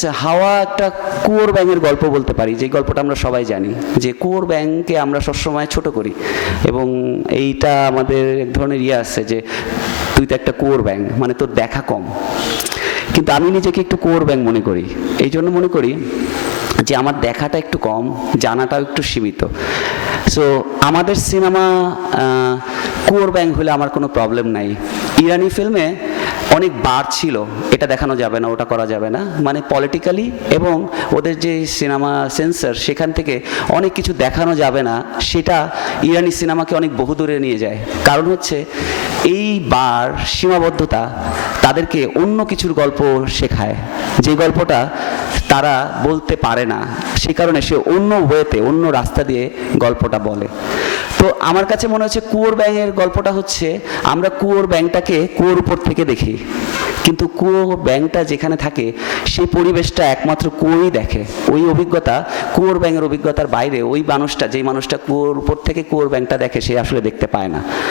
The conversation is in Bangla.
আচ্ছা, হাওয়া একটা কুয়োর ব্যাঙের গল্প বলতে পারি যে গল্পটা আমরা সবাই জানি। যে কুয়োর ব্যাঙকে আমরা সবসময় ছোট করি এবং এইটা আমাদের এক ধরনের ইয়ে আছে যে তুই তো একটা কুয়োর ব্যাঙ মানে তোর দেখা কম। কিন্তু আমি নিজেকে একটু কুয়োর ব্যাঙ মনে করি। এই জন্য মনে করি যে আমার দেখাটা একটু কম জানাটাও একটু সীমিত। সো আমাদের সিনেমা কুয়োর ব্যাঙ হলে আমার কোনো প্রবলেম নাই। ইরানি ফিল্মে অনেক বার ছিল, এটা দেখানো যাবে না, ওটা করা যাবে না। মানে পলিটিক্যালি এবং ওদের যে সিনেমা সেন্সার সেখান থেকে অনেক কিছু দেখানো যাবে না, সেটা ইরানি সিনেমাকে অনেক বহুদূরে নিয়ে যায়। কারণ হচ্ছে, এই বার সীমাবদ্ধতা তাদেরকে অন্য কিছুর গল্প শেখায়। যে গল্পটা তারা বলতে পারে না। সে কারণে সে অন্য ওয়েতে, অন্য রাস্তা দিয়ে গল্পটা বলে। তো আমার কাছে মনে হচ্ছে কুয়োর ব্যাঙের গল্পটা হচ্ছে, আমরা কুয়োর ব্যাংটাকে কুয়োর উপর থেকে দেখি। কিন্তু কুয়ো ব্যাংটা যেখানে থাকে সেই পরিবেশটা একমাত্র কুয়োই দেখে। ওই অভিজ্ঞতা, কুয়োর ব্যাঙের অভিজ্ঞতার বাইরে, ওই মানুষটা, যেই মানুষটা কুয়োর উপর থেকে কুয়োর ব্যাংটা দেখে, সে আসলে দেখতে পায় না।